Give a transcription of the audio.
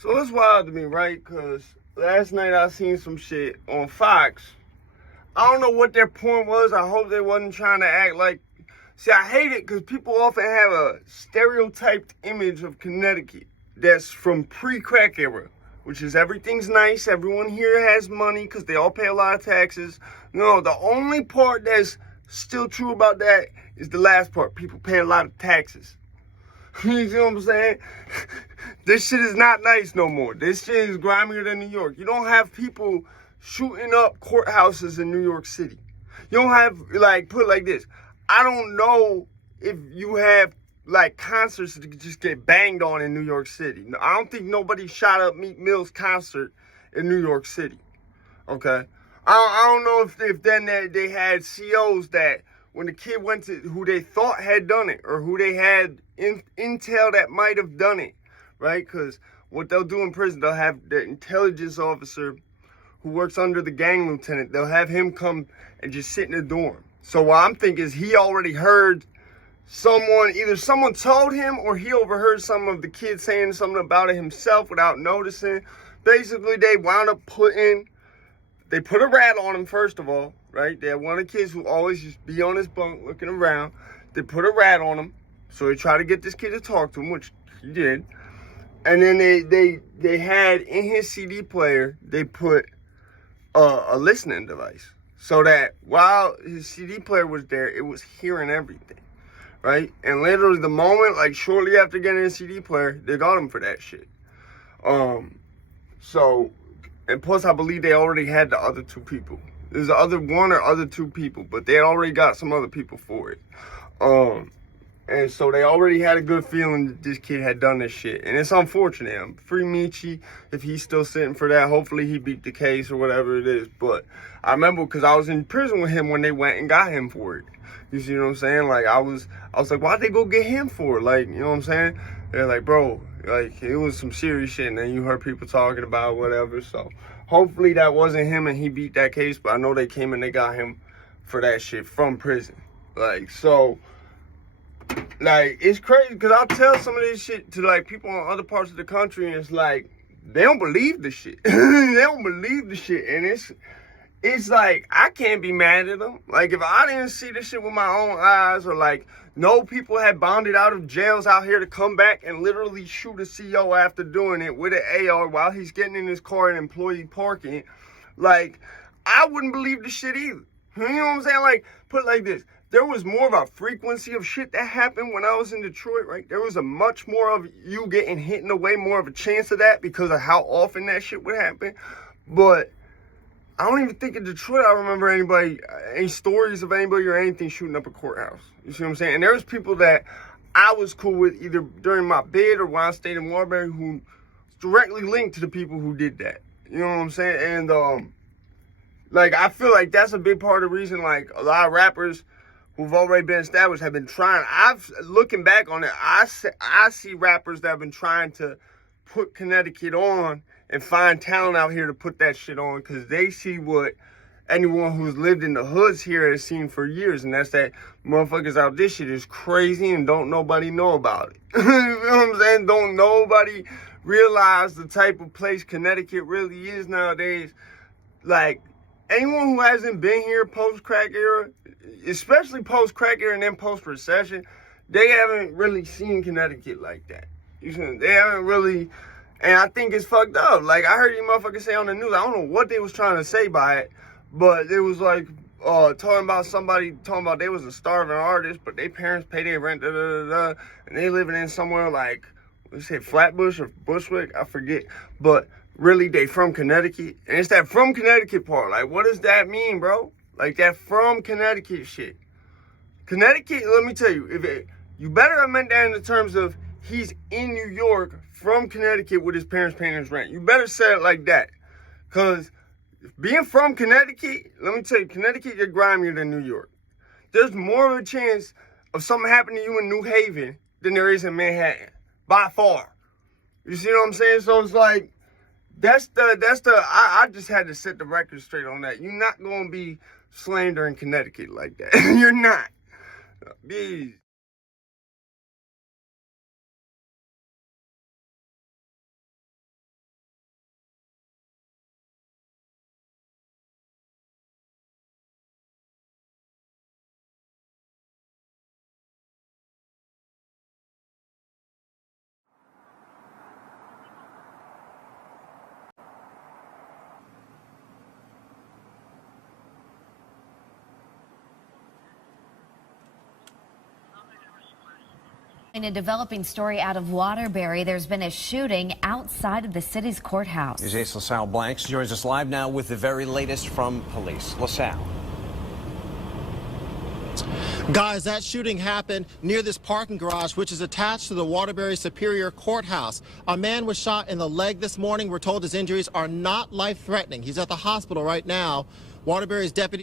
So it's wild to me, right? Because last night I seen some shit on Fox. I don't know what their point was. I hope they wasn't trying to act like... See, I hate it because people often have a stereotyped image of Connecticut that's from pre-crack era, which is everything's nice, everyone here has money because they all pay a lot of taxes. No, the only part that's still true about that is the last part. People pay a lot of taxes. You see what I'm saying? This shit is not nice no more. This shit is grimier than New York. You don't have people shooting up courthouses in New York City. You don't have, like, put it like this. I don't know if you have, like, concerts that just get banged on in New York City. I don't think nobody shot up Meek Mill's concert in New York City. Okay? I don't know if then they had COs that when the kid went to who they thought had done it or who they had intel that might have done it, right? Because what they'll do in prison, they'll have the intelligence officer who works under the gang lieutenant. They'll have him come and just sit in the dorm. So what I'm thinking is he already heard someone, either someone told him or he overheard some of the kids saying something about it himself without noticing. Basically, they wound up they put a rat on him, first of all, right? They had one of the kids who always just be on his bunk looking around. They put a rat on him. So they tried to get this kid to talk to him, which he did. And then they had in his CD player, they put a listening device. So that while his CD player was there, it was hearing everything, right? And literally the moment, like shortly after getting a CD player, they got him for that shit. So, and plus I believe they already had the other two people. There's the other one or other two people, but they had already got some other people for it. And so they already had a good feeling that this kid had done this shit. And it's unfortunate. Free Michi, if he's still sitting for that. Hopefully he beat the case or whatever it is. But I remember because I was in prison with him when they went and got him for it. You see what I'm saying? Like, I was like, why'd they go get him for it? Like, you know what I'm saying? They're like, bro, like, it was some serious shit. And then you heard people talking about whatever. So hopefully that wasn't him and he beat that case. But I know they came and they got him for that shit from prison. Like, so... Like, it's crazy because I'll tell some of this shit to, like, people in other parts of the country, and it's like, they don't believe the shit. They don't believe the shit, and it's like, I can't be mad at them. Like, if I didn't see this shit with my own eyes, or, like, no people had bonded out of jails out here to come back and literally shoot a CO after doing it with an AR while he's getting in his car in employee parking, like, I wouldn't believe the shit either. You know what I'm saying? Like, put it like this. There was more of a frequency of shit that happened when I was in Detroit, right? There was a much more of you getting hit in the way, more of a chance of that because of how often that shit would happen. But I don't even think in Detroit I remember any stories of anybody or anything shooting up a courthouse. You see what I'm saying? And there was people that I was cool with either during my bid or when I stayed in Marbury who directly linked to the people who did that. You know what I'm saying? And, like, I feel like that's a big part of the reason, like, a lot of rappers who've already been established have been trying. Looking back on it, I see rappers that have been trying to put Connecticut on and find talent out here to put that shit on because they see what anyone who's lived in the hoods here has seen for years, and that's that motherfuckers out this shit is crazy and don't nobody know about it. You know what I'm saying? Don't nobody realize the type of place Connecticut really is nowadays. Like, anyone who hasn't been here post-crack era, especially post-crack era and then post-recession, they haven't really seen Connecticut like that. You see, they haven't really, and I think it's fucked up. Like, I heard you motherfuckers say on the news, I don't know what they was trying to say by it, but it was like, talking about they was a starving artist, but their parents pay their rent, and they living in somewhere like, let's say Flatbush or Bushwick, I forget, but really, they from Connecticut. And it's that from Connecticut part. Like, what does that mean, bro? Like, that from Connecticut shit. Connecticut, let me tell you, you better have meant that in the terms of he's in New York from Connecticut with his parents paying his rent. You better say it like that. Because being from Connecticut, let me tell you, Connecticut get grimier than New York. There's more of a chance of something happening to you in New Haven than there is in Manhattan. By far. You see what I'm saying? So it's like, I just had to set the record straight on that. You're not going to be slandering Connecticut like that. You're not. Bees. In a developing story out of Waterbury, there's been a shooting outside of the city's courthouse. News 8's LaSalle Blanks joins us live now with the very latest from police. LaSalle. Guys, that shooting happened near this parking garage, which is attached to the Waterbury Superior Courthouse. A man was shot in the leg this morning. We're told his injuries are not life-threatening. He's at the hospital right now. Waterbury's deputy